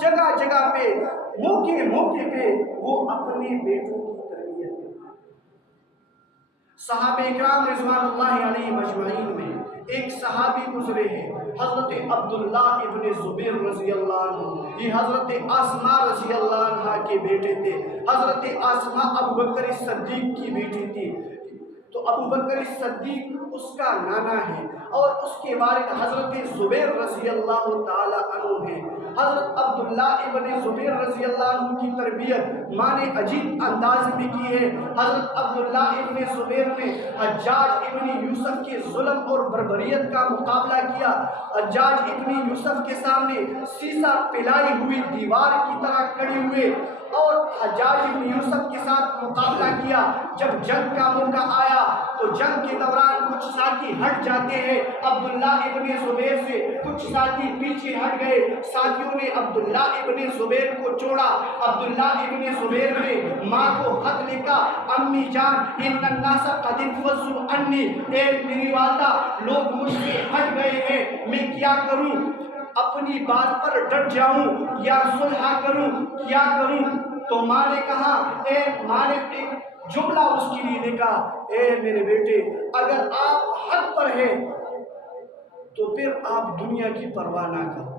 جگہ جگہ پہ موقع موقع پہ وہ اپنے بیٹوں کی تربیت کرتے۔ صحابہ کرام رضوان اللہ علیہ مجمعین میں ایک صحابی گزرے ہیں، حضرت عبداللہ ابن زبیر رضی اللہ عنہ۔ یہ حضرت آسمہ رضی اللہ عنہ کے بیٹے تھے۔ حضرت آسمہ ابو بکر صدیق کی بیٹی تھی، تو ابو بکر صدیق اس کا نانا ہے، اور اس کے والد حضرت زبیر رضی اللہ تعالی عنہ ہیں۔ حضرت عبداللہ ابن زبیر رضی اللہ عنہ کی تربیت ماں نے عجیب انداز میں کی ہے۔ حضرت عبداللہ ابن زبیر نے حجاج ابن یوسف کے ظلم اور بربریت کا مقابلہ کیا۔ حجاج ابن یوسف کے سامنے سیسا پلائی ہوئی دیوار کی طرح کھڑے ہوئے اور حجاج ابن یوسف کے ساتھ مقابلہ کیا۔ جب جنگ کا موقع آیا تو جنگ کے دوران کچھ ساتھی ہٹ جاتے ہیں عبداللہ ابن زبیر سے، کچھ ساتھی پیچھے ہٹ گئے۔ ساتھیوں نے عبداللہ ابن زبیر کو چھوڑا۔ عبداللہ ابن زبیر نے ماں کو خط لکھا، امی جان ان الناس قد انفضوا عنی، اے میری والدہ لوگ مجھ سے ہٹ گئے ہیں، میں کیا کروں؟ اپنی بات پر ڈٹ جاؤں یا صلح کروں، کیا کروں؟ تو ماں نے کہا، ماں نے ایک جملہ اس کے لیے لکھا، اے میرے بیٹے اگر آپ حق پر ہیں تو پھر آپ دنیا کی پرواہ نہ کرو،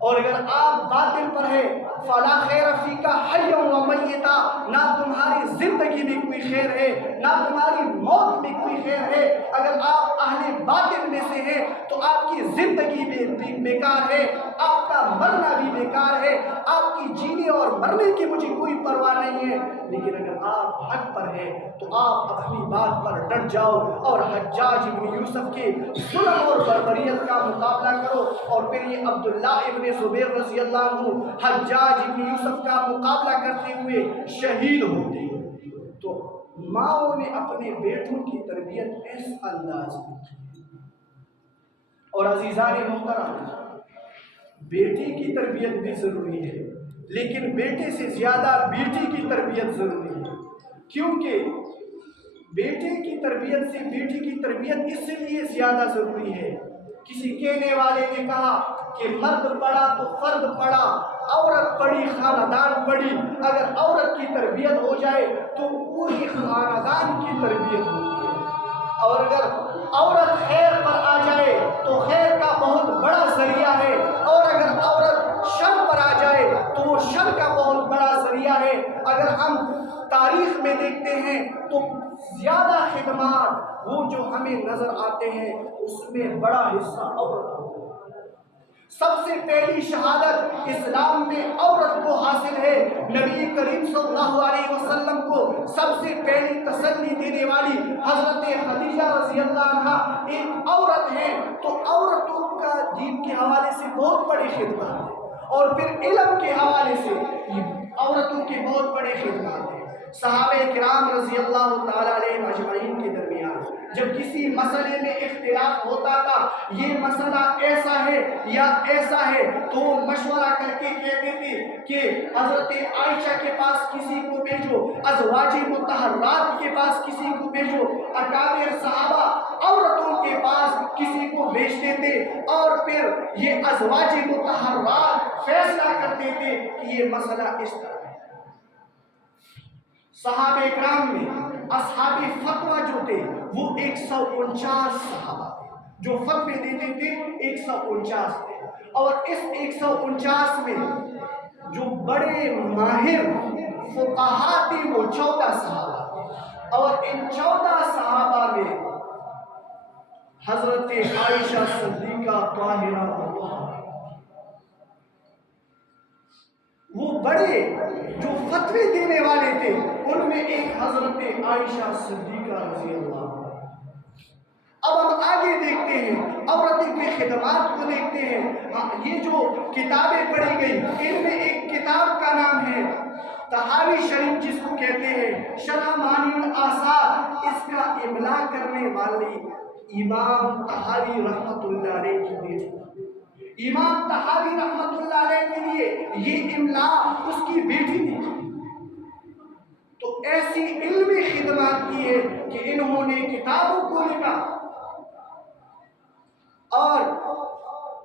اور اگر آپ باطل پر ہیں فلا خیر فیک حیا و میتا، نہ تمہاری زندگی میں کوئی خیر ہے نہ تمہاری موت میں کوئی خیر ہے۔ اگر آپ اہل باطل میں سے ہیں تو آپ کی زندگی بھی بیکار ہے، آپ کا مرنا بھی بیکار ہے، آپ کی جینے اور مرنے کی مجھے کوئی پرواہ نہیں ہے، لیکن اگر آپ حق پر ہیں تو آپ اپنی بات پر ڈٹ جاؤ اور حجاج ابن یوسف کے ظلم اور بربریت کا مقابلہ کرو۔ اور پھر یہ عبداللہ ابن زبیر رضی اللہ عنہ حجاج ابن یوسف کا مقابلہ کرتے ہوئے شہید ہوتے ہیں۔ تو ماں نے اپنے بیٹوں کی تربیت اس انداز میں کی۔ اور عزیزان محترم، بیٹی کی تربیت بھی ضروری ہے، لیکن بیٹے سے زیادہ بیٹی کی تربیت ضروری ہے، کیونکہ بیٹے کی تربیت سے بیٹی کی تربیت اس لیے زیادہ ضروری ہے۔ کسی کہنے والے نے کہا کہ مرد پڑھا تو فرد پڑھا، عورت پڑھی خاندان پڑھی۔ اگر عورت کی تربیت ہو جائے تو پوری خاندان کی تربیت ہوتی ہے، اور اگر عورت خیر پر آ جائے تو خیر کا بہت بڑا ذریعہ ہے، اور اگر عورت شر پر آ جائے تو وہ شر کا بہت بڑا ذریعہ ہے۔ اگر ہم تاریخ میں دیکھتے ہیں تو زیادہ خدمات وہ جو ہمیں نظر آتے ہیں اس میں بڑا حصہ عورت ہوتا ہے۔ سب سے پہلی شہادت اسلام میں عورت کو حاصل ہے۔ نبی کریم صلی اللہ علیہ وسلم کو سب سے پہلی تسلی دینے والی حضرت خدیجہ رضی اللہ عنہا ایک عورت ہے، تو عورتوں کا دین کے حوالے سے بہت بڑی خدمت ہے، اور پھر علم کے حوالے سے عورتوں کی بہت بڑی خدمت ہے۔ صحابہ کرام رضی اللہ تعالیٰ علیہ اجمعین کے درمیان جب کسی مسئلے میں اختلاف ہوتا تھا، یہ مسئلہ ایسا ہے یا ایسا ہے، تو وہ مشورہ کر کے کہتے تھے کہ حضرت عائشہ کے پاس کسی کو بھیجو، ازواج مطہرات کے پاس کسی کو بھیجو۔ اکابر صحابہ عورتوں کے پاس کسی کو بھیجتے تھے، اور پھر یہ ازواج مطہرات فیصلہ کرتے تھے کہ یہ مسئلہ اس طرح ہے۔ صحابہ کرام میں اصحاب فتویٰ جو تھے وہ 149 صحابہ تھے، جو فتوے دیتے تھے 149 تھے، اور اس 149 میں جو بڑے ماہر فقہا تھے وہ 14 صحابہ تھے، اور ان 14 صحابہ میں حضرت عائشہ صدیقہ طاہرہ وہ بڑے جو فتوے دینے والے تھے، ان میں ایک حضرت عائشہ صدیقہ رضی اللہ عنہا۔ اب ہم آگے دیکھتے ہیں، عورت کی خدمات کو دیکھتے ہیں۔ یہ جو کتابیں پڑھی گئی ان میں ایک کتاب کا نام ہے طحاوی شریف، جس کو کہتے ہیں شرح معانی الآثار۔ اس کا املا کرنے والی امام طحاوی رحمۃ اللہ علیہ کی بیٹی، امام طحاوی رحمۃ اللہ علیہ کے لیے یہ املا اس کی بیٹی تھی۔ تو ایسی علمی خدمات کی ہے کہ انہوں نے کتابوں کو لکھا، اور